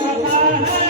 Bye.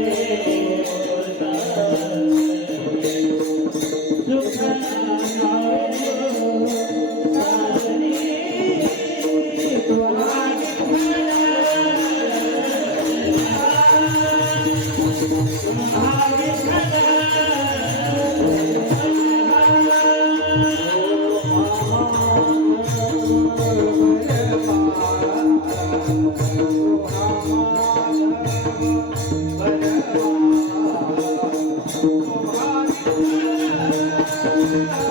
Thank you.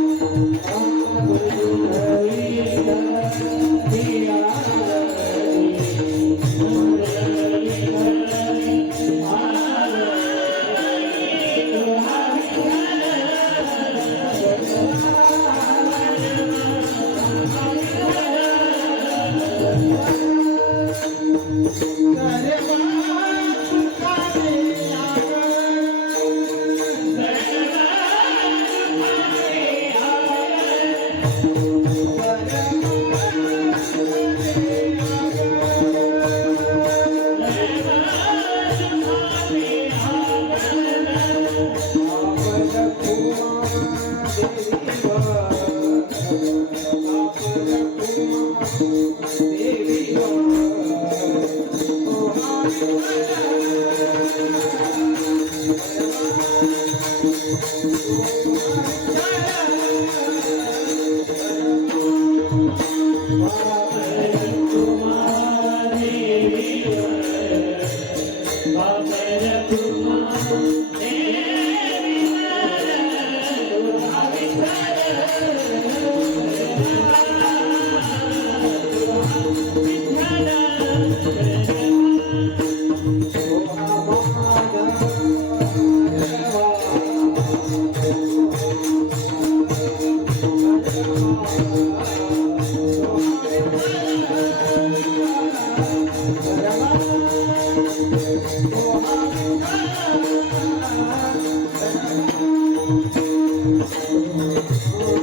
Oh.